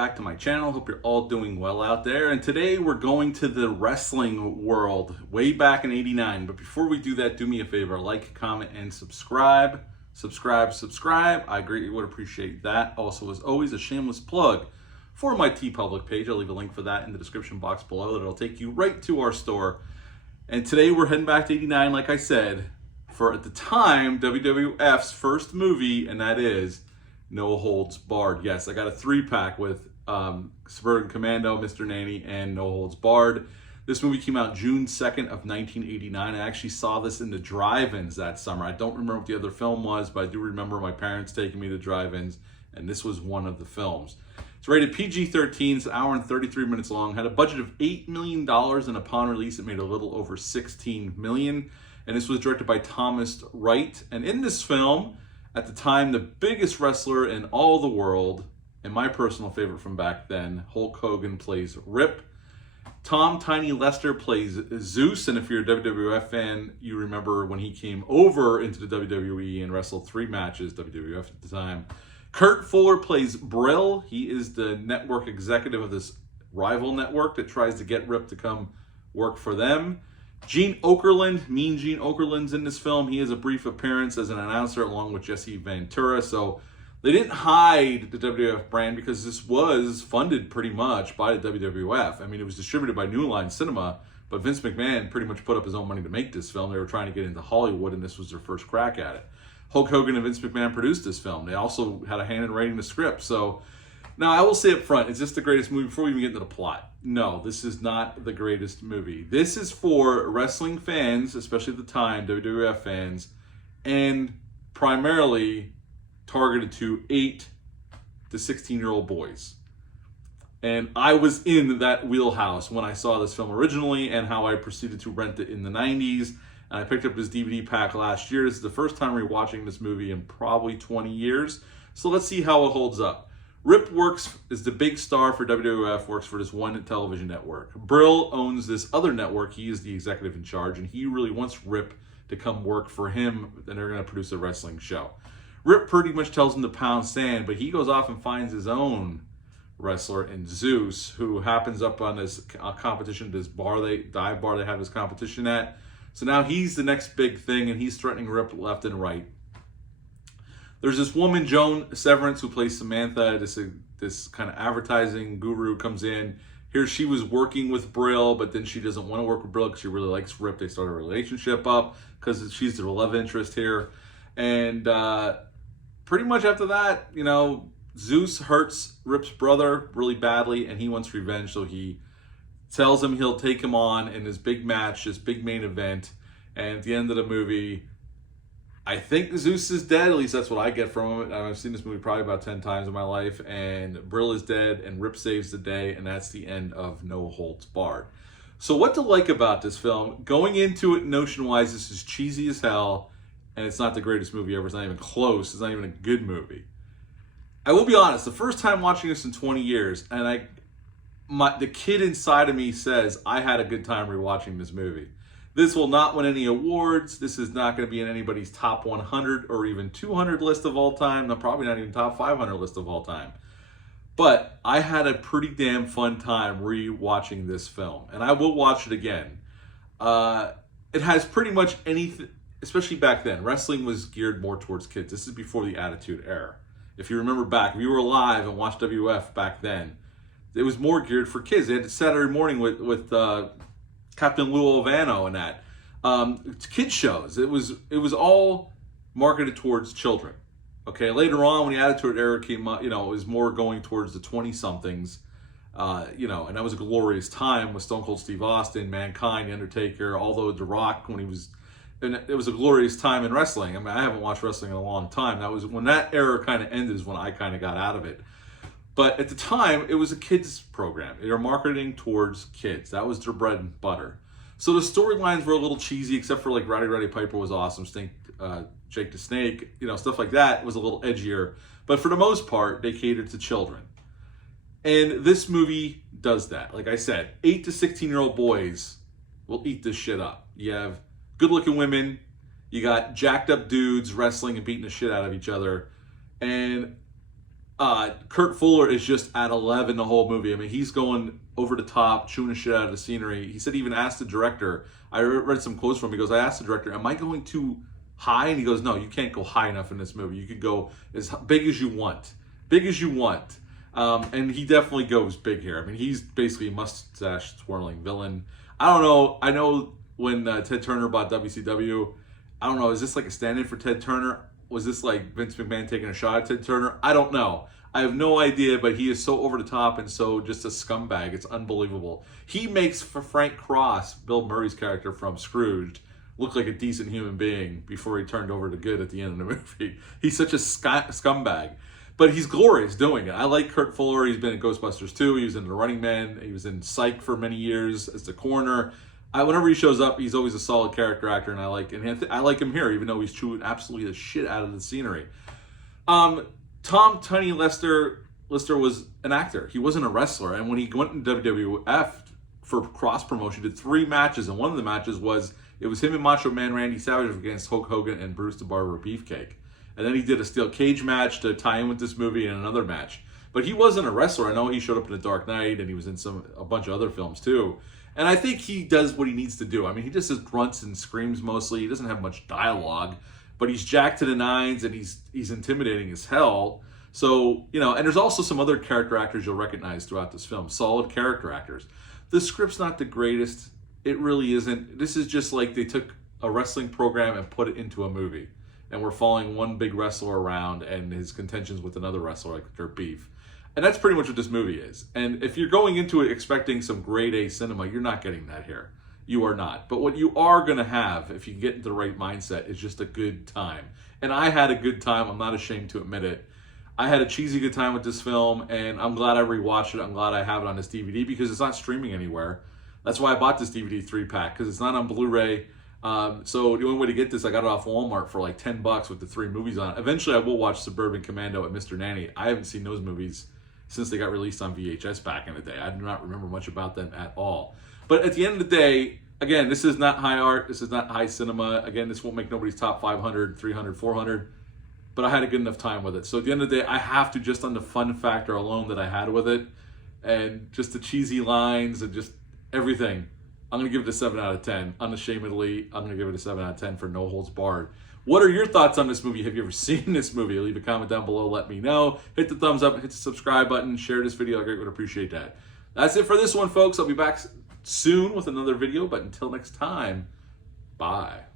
back to my channel. Hope you're all doing well out there. And today we're going to the wrestling world way back in '89. But before we do that, do me a favor, like, comment, and subscribe. Subscribe. I greatly would appreciate that. Also, as always, a shameless plug for my TeePublic page. I'll leave a link for that in the description box below. That'll take you right to our store. And today we're heading back to '89, like I said, for at the time WWF's first movie, and that is No Holds Barred. Yes, I got a 3-pack with Suburban Commando, Mr. Nanny, and No Holds Barred. This movie came out June 2nd of 1989. I actually saw this in the drive-ins that summer. I don't remember what the other film was, but I do remember my parents taking me to drive-ins, and this was one of the films. It's rated PG-13. It's an hour and 33 minutes long. Had a budget of $8 million, and upon release, it made a little over $16 million. And this was directed by Thomas Wright. And in this film, at the time, the biggest wrestler in all the world, and my personal favorite from back then, Hulk Hogan plays Rip. Tom Tiny Lester plays Zeus, and if you're a WWF fan, you remember when he came over into the WWE and wrestled 3 matches, WWF at the time. Kurt Fuller plays Brill. He is the network executive of this rival network that tries to get Rip to come work for them. Gene Okerlund, Mean Gene Okerlund's in this film. He has a brief appearance as an announcer along with Jesse Ventura. So they didn't hide the WWF brand because this was funded pretty much by the WWF. I mean, it was distributed by New Line Cinema, but Vince McMahon pretty much put up his own money to make this film. They were trying to get into Hollywood, and this was their first crack at it. Hulk Hogan and Vince McMahon produced this film. They also had a hand in writing the script. So now I will say up front, is this the greatest movie? Before we even get into the plot, no, this is not the greatest movie. This is for wrestling fans, especially at the time, WWF fans, and primarily targeted to 8 to 16-year-old boys. And I was in that wheelhouse when I saw this film originally and how I proceeded to rent it in the 90s. And I picked up this DVD pack last year. This is the first time rewatching this movie in probably 20 years. So let's see how it holds up. Rip is the big star for WWF, works for this one television network. Brill owns this other network. He is the executive in charge, and he really wants Rip to come work for him, and they're going to produce a wrestling show. Rip pretty much tells him to pound sand, but he goes off and finds his own wrestler in Zeus, who happens up on this competition, this dive bar they have this competition at. So now he's the next big thing, and he's threatening Rip left and right. There's this woman, Joan Severance, who plays Samantha. This kind of advertising guru comes in. Here she was working with Brill, but then she doesn't want to work with Brill because she really likes Rip. They start a relationship up because she's the love interest here. And pretty much after that, you know, Zeus hurts Rip's brother really badly, and he wants revenge. So he tells him he'll take him on in this big match, this big main event. And at the end of the movie, I think Zeus is dead. At least that's what I get from it. I've seen this movie probably about 10 times in my life. And Brill is dead, and Rip saves the day, and that's the end of No Holds Barred. So what to like about this film? Going into it notion-wise, this is cheesy as hell, and it's not the greatest movie ever. It's not even close. It's not even a good movie. I will be honest. The first time watching this in 20 years, and the kid inside of me says I had a good time rewatching this movie. This will not win any awards. This is not going to be in anybody's top 100 or even 200 list of all time. No, probably not even top 500 list of all time. But I had a pretty damn fun time re-watching this film, and I will watch it again. It has pretty much anything, especially back then. Wrestling was geared more towards kids. This is before the Attitude Era. If you remember back, if you were alive and watched WF back then, it was more geared for kids. They had Saturday morning with Captain Lou Albano and that. Kid shows. It was all marketed towards children. Okay, later on when the Attitude Era came up, you know, it was more going towards the 20-somethings. You know, and that was a glorious time with Stone Cold Steve Austin, Mankind, The Undertaker, although The Rock when he was. And it was a glorious time in wrestling. I mean, I haven't watched wrestling in a long time. That was when that era kind of ended is when I kind of got out of it. But at the time, it was a kids program. They were marketing towards kids. That was their bread and butter. So the storylines were a little cheesy, except for like Roddy Piper was awesome. Jake the Snake, you know, stuff like that was a little edgier. But for the most part, they catered to children. And this movie does that. Like I said, 8 to 16-year-old boys will eat this shit up. You have good-looking women. You got jacked up dudes wrestling and beating the shit out of each other. And Kurt Fuller is just at 11 the whole movie. I mean, he's going over the top, chewing the shit out of the scenery. He said he even asked the director, I read some quotes from him, he goes, I asked the director, am I going too high? And he goes, no, you can't go high enough in this movie. You could go as big as you want. Big as you want. And he definitely goes big here. I mean, he's basically a mustache twirling villain. I don't know. I know when Ted Turner bought WCW, I don't know, is this like a stand-in for Ted Turner? Was this like Vince McMahon taking a shot at Ted Turner? I don't know. I have no idea, but he is so over the top and so just a scumbag. It's unbelievable. He makes for Frank Cross, Bill Murray's character from Scrooged, look like a decent human being before he turned over to good at the end of the movie. He's such a scumbag. But he's glorious doing it. I like Kurt Fuller. He's been in Ghostbusters 2. He was in The Running Man. He was in Psych for many years as the coroner. Whenever he shows up, he's always a solid character actor, and I like him here, even though he's chewing absolutely the shit out of the scenery. Tom Tiny Lister was an actor. He wasn't a wrestler, and when he went in WWF for cross promotion, did 3 matches, and one of the matches was him and Macho Man Randy Savage against Hulk Hogan and Bruce the Barber Beefcake. And then he did a steel cage match to tie in with this movie and another match. But he wasn't a wrestler. I know he showed up in The Dark Knight, and he was in a bunch of other films too. And I think he does what he needs to do. I mean, he just grunts and screams mostly. He doesn't have much dialogue, but he's jacked to the nines, and he's intimidating as hell. So, you know, and there's also some other character actors you'll recognize throughout this film. Solid character actors. The script's not the greatest. It really isn't. This is just like they took a wrestling program and put it into a movie. And we're following one big wrestler around and his contentions with another wrestler, like their beef. And that's pretty much what this movie is. And if you're going into it expecting some grade A cinema, you're not getting that here. You are not. But what you are going to have, if you get into the right mindset, is just a good time. And I had a good time. I'm not ashamed to admit it. I had a cheesy good time with this film, and I'm glad I rewatched it. I'm glad I have it on this DVD because it's not streaming anywhere. That's why I bought this DVD 3-pack, because it's not on Blu-ray. So the only way to get this, I got it off Walmart for like $10 with the 3 movies on it. Eventually, I will watch Suburban Commando and Mr. Nanny. I haven't seen those movies since they got released on VHS back in the day. I do not remember much about them at all. But at the end of the day, again, this is not high art. This is not high cinema. Again, this won't make nobody's top 500, 300, 400. But I had a good enough time with it. So at the end of the day, I have to, just on the fun factor alone that I had with it, and just the cheesy lines and just everything, I'm going to give it a 7 out of 10. Unashamedly, I'm going to give it a 7 out of 10 for No Holds Barred. What are your thoughts on this movie? Have you ever seen this movie? Leave a comment down below. Let me know. Hit the thumbs up. Hit the subscribe button. Share this video. I greatly would appreciate that. That's it for this one, folks. I'll be back soon with another video. But until next time, bye.